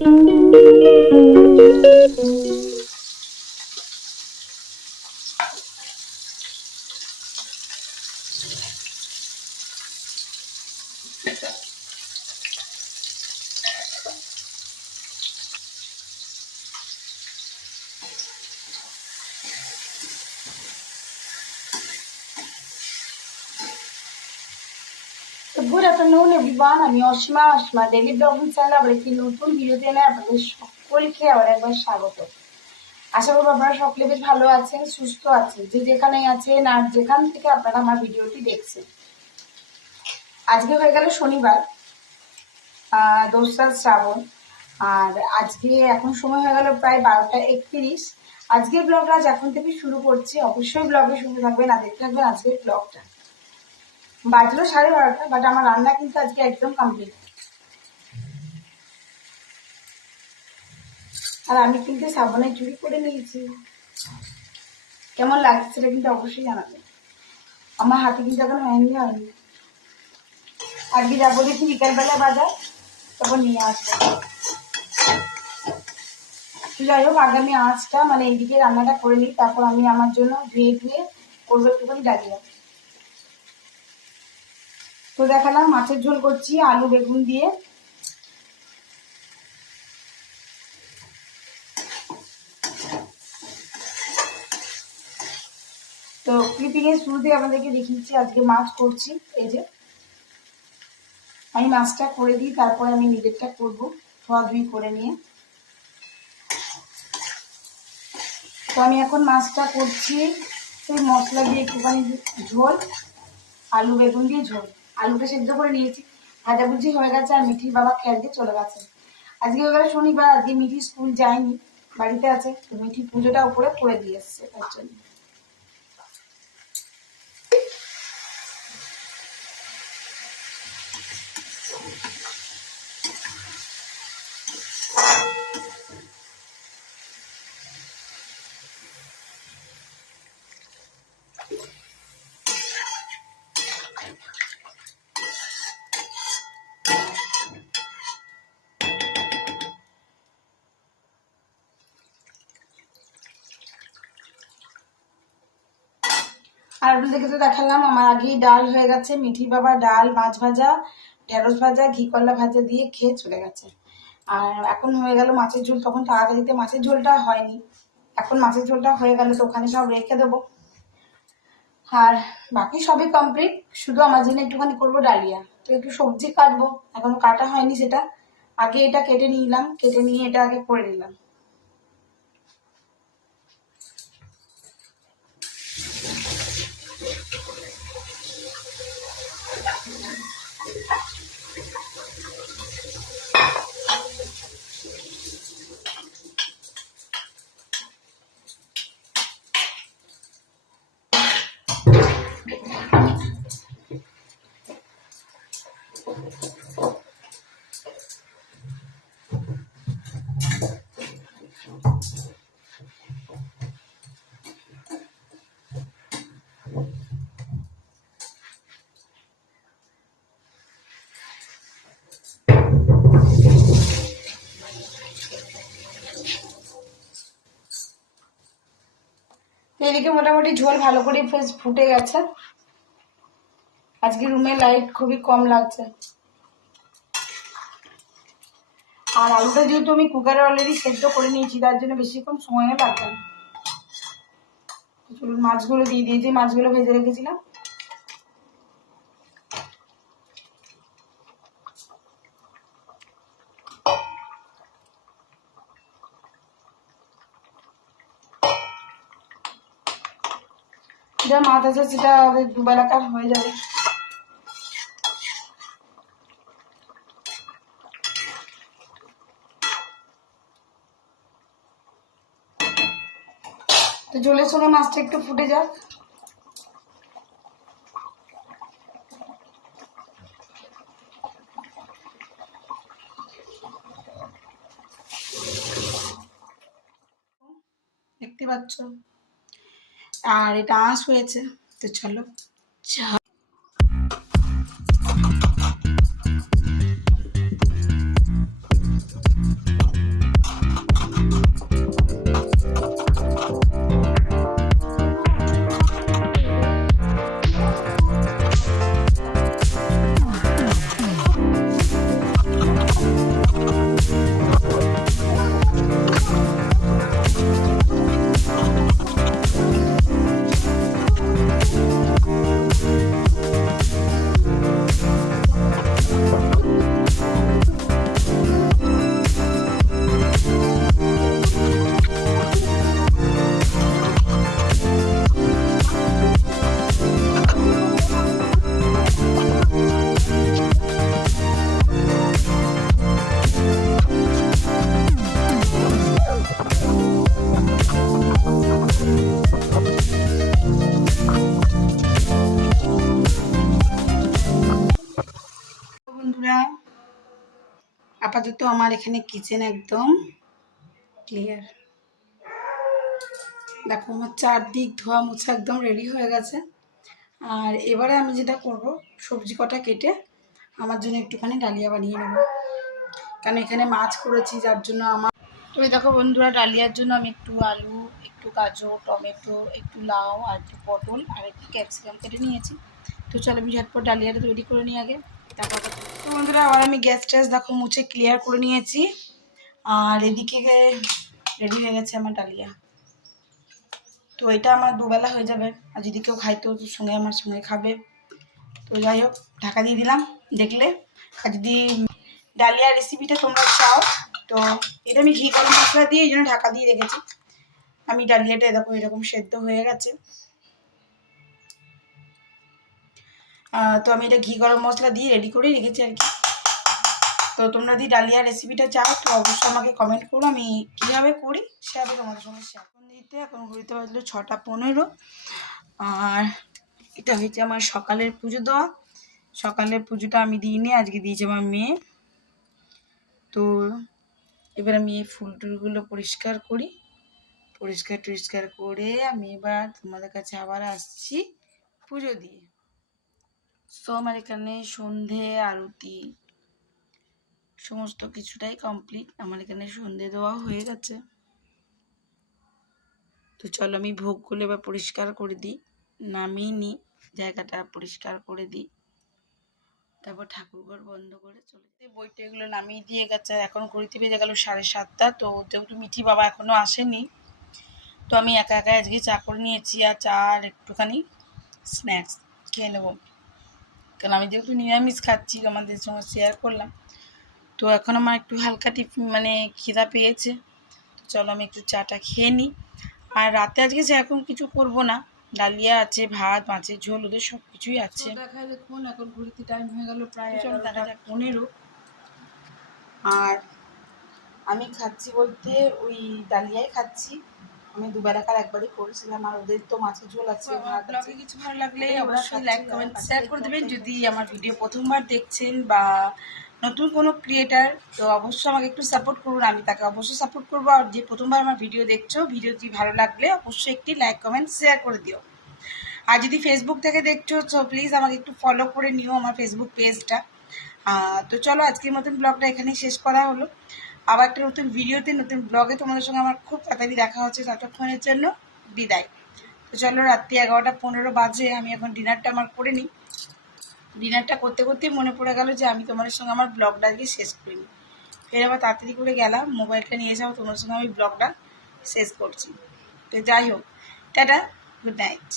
Good afternoon everyone, আমি Asima daily blogging channel আবার একটি নতুন ভিডিওতে এনে আপনাদের সকলকে আবার একবার স্বাগত। আশা করব আপনারা সকলে বেশ ভালো আছেন, সুস্থ আছেন, যে যেখানেই আছেন আর যেখান থেকে আপনারা আমার ভিডিওটি দেখছেন। আজকে হয়ে গেল শনিবার, 2রা শ্রাবণ, আর আজকে এখন সময় হয়ে গেল প্রায় 12টা 31। আজকের ব্লগটা আজ এখন থেকে শুরু করছি। অবশ্যই ব্লগে শুনতে থাকবেন আর দেখতে থাকবেন আজকের ব্লগটা। বাজলো 12:30, বাট আমার রান্না কিন্তু আজকে একদম কমপ্লিট। আর আমি কিন্তু সাবানের চুড়ি করে নিয়েছি। কেমন লাগছে সেটা কিন্তু অবশ্যই জানাবেন। আমার হাতে কিন্তু এখন মেহেন্দি হয়নি। আজকে যাবো দেখি বিকালবেলা বাজার, তখন নিয়ে আসবো। যাই হোক, আগামী আঁচটা মানে এইদিকে রান্নাটা করে নিই, তারপর আমি আমার জন্য ধুয়ে করবো একটুখানি ডালিয়া। তো দেখালাম মাছের ঝোল করছি আলু বেগুন দিয়ে। তো ক্লিপিং এর শুরুতে আপনাদেরকে দেখিয়েছি আজকে মাছ করছি। এই যে আমি মাছটা করে দিই, তারপরে আমি নিজেরটা করবো ধোয়া ধুই করে নিয়ে। তো আমি এখন মাছটা করছি সেই মশলা দিয়ে একটুখানি ঝোল, আলু বেগুন দিয়ে ঝোল। আলুটা সেদ্ধ করে নিয়েছি, ভাজাভুজি হয়ে গেছে, আর মিঠির বাবা খেলতে চলে গেছে। আজকে হয়ে গেল শনিবার, আজকে মিঠি স্কুল যায়নি, বাড়িতে আছে। তো মিঠি পুজোটা উপরে করে দিয়ে এসছে, তার জন্য। আর আপনাদেরকে তো দেখালাম আমার আগেই ডাল হয়ে গেছে। মিঠির বাবা ডাল, মাছ ভাজা, ঢেঁড়স ভাজা, ঘি করলা ভাজা দিয়ে খেয়ে চলে গেছে। আর এখন হয়ে গেল মাছের ঝোল। তখন তাড়াতাড়িতে মাছের ঝোলটা হয়নি, এখন মাছের ঝোলটা হয়ে গেল, তো ওখানে সব রেখে দেবো। আর বাকি সবই কমপ্লিট, শুধু আমার জন্য একটুখানি করবো ডালিয়া। তো একটু সবজি কাটবো, এখনো কাটা হয়নি, সেটা আগে এটা কেটে নিলাম, কেটে নিয়ে এটা আগে করে নিলাম। এদিকে মোটামুটি ঝোল ভালো করে ফুটে গেছে। আজকে রুমে লাইট খুবই কম লাগছে। আর আলুটা যেহেতু আমি কুকারে অলরেডি সেদ্ধ করে নিয়েছি, তার জন্য বেশিক্ষণ সময়ও লাগবে না। চলুন মাছগুলো দিয়ে দিয়েছি, মাছগুলো ভেজে রেখেছিলাম। যা মাছ আছে সেটা দুবেলাকার হয়ে যাবে। তো ঝোলের সঙ্গে মাছটা একটু ফুটে যাক। দেখতে পাচ্ছ, আর এটা আঁশ হয়েছে। তো চলো আপাতত আমার এখানে কিচেন একদম ক্লিয়ার। দেখো আমার চারদিক ধোয়া মোছা একদম রেডি হয়ে গেছে। আর এবারে আমি যেটা করব, সবজি কটা কেটে আমার জন্য একটুখানি ডালিয়া বানিয়ে নেব, কারণ এখানে মাছ করেছি যার জন্য আমার। তো এই দেখো বন্ধুরা, ডালিয়ার জন্য আমি একটু আলু, একটু গাজর, টমেটো, একটু লাউ আর একটু পটল আর একটু ক্যাপসিকাম কেটে নিয়েছি। তো চলো আমি ঝটপট ডালিয়াটা তৈরি করে নিই আগে, তারপর। তো বন্ধুরা আবার আমি গ্যাস ট্যাস দেখো মুছে ক্লিয়ার করে নিয়েছি। আর এদিকে রেডি হয়ে গেছে আমার ডালিয়া। তো এটা আমার দুবেলা হয়ে যাবে, আর যদি কেউ খাইতো সঙ্গে আমার সঙ্গে খাবে। তো যাই হোক, ঢাকা দিয়ে দিলাম। দেখলে, আর যদি ডালিয়া রেসিপিটা তোমরা চাও তো এটা আমি ঘি গরম মশলা দিয়ে এই জন্য ঢাকা দিয়ে রেখেছি। আমি ডালিয়াটা দেখো এরকম সেদ্ধ হয়ে গেছে। তো আমি এটা ঘি গরম মশলা দিয়ে রেডি করে রেখেছি আর কি। তো তোমরা যদি ডালিয়া রেসিপিটা চাও তো অবশ্যই আমাকে কমেন্ট করো, আমি কীভাবে করি সেভাবে তোমাদের সঙ্গে শেয়ার করে দিতে। এখন ঘুরতে বাজলো 6টা 15। আর এটা হয়েছে আমার সকালের পুজো দেওয়া। সকালের পুজোটা আমি দিইনি, আজকে দিয়েছে আমার মেয়ে। তো এবার আমি এই ফুল টুলগুলো পরিষ্কার করি, পরিষ্কার করে আমি এবার তোমাদের কাছে আবার আসছি পুজো দিয়ে। তো আমার এখানে সন্ধে আরতি সমস্ত কিছুটাই কমপ্লিট, আমার এখানে সন্ধে দেওয়া হয়ে গেছে। তো চলো আমি ভোগগুলো এবার পরিষ্কার করে দিই, নামিয়ে নিই, জায়গাটা পরিষ্কার করে দিই, তারপর ঠাকুরঘর বন্ধ করে চলে যেতে। বইটা এগুলো নামিয়ে দিয়ে গেছে, এখন ঘড়িতে বেজে গেল 7:30। তো যেহেতু মিঠি বাবা এখনও আসেনি, তো আমি একা একা আজকে চা করে নিয়েছি, আর চা আর একটুখানি স্ন্যাক্স খেয়ে নেবো, কারণ আমি যেহেতু নিরামিষ খাচ্ছি আমাদের সঙ্গে শেয়ার করলাম। তো এখন আমার একটু হালকা টিফিন মানে খিদা পেয়েছে, তো চলো আমি একটু চাটা খেয়ে নিই। আর রাতে আজকে সেরকম কিছু করব না, ডালিয়া আছে, ভাত, মাছের ঝোল, ওদের সব কিছুই আছে। দেখায় দেখুন এখন ঘুরতে টাইম হয়ে গেল প্রায় 11:15। আর আমি খাচ্ছি বলতে ওই ডালিয়াই খাচ্ছি, আমি দুবেলাকার একবারই করেছিলাম। আর ওদের তো মাছের ঝোল আছে। ব্লগে কিছু ভালো লাগলে অবশ্যই লাইক কমেন্ট শেয়ার করে দেবেন। যদি আমার ভিডিও প্রথমবার দেখছেন বা নতুন কোনো ক্রিয়েটার, তো অবশ্যই আমাকে একটু সাপোর্ট করুন, আমি তাকে অবশ্যই সাপোর্ট করবো। আর যে প্রথমবার আমার ভিডিও দেখছো, ভিডিওটি ভালো লাগলে অবশ্যই একটি লাইক কমেন্ট শেয়ার করে দিও। আর যদি ফেসবুক থেকে দেখছো তো প্লিজ আমাকে একটু ফলো করে নিও আমার ফেসবুক পেজটা। তো চলো আজকের মতন ব্লগটা এখানেই শেষ করা হলো। আবার একটা নতুন ভিডিওতে নতুন ব্লগে তোমাদের সঙ্গে আমার খুব তাড়াতাড়ি দেখা হচ্ছে। ততক্ষণের জন্য বিদায়। তো চলো, রাত্রি 11:15 বাজে, আমি এখন ডিনারটা আমার করে নিই। ডিনারটা করতে করতেই মনে পড়ে গেল যে আমি তোমাদের সঙ্গে আমার ব্লগটা আজকে শেষ করিনি। ফের আবার তাড়াতাড়ি করে গেলাম, মোবাইলটা নিয়ে যাও, তোমাদের সঙ্গে আমি ব্লগটা শেষ করছি। তো যাই হোক, টাটা, গুড নাইট।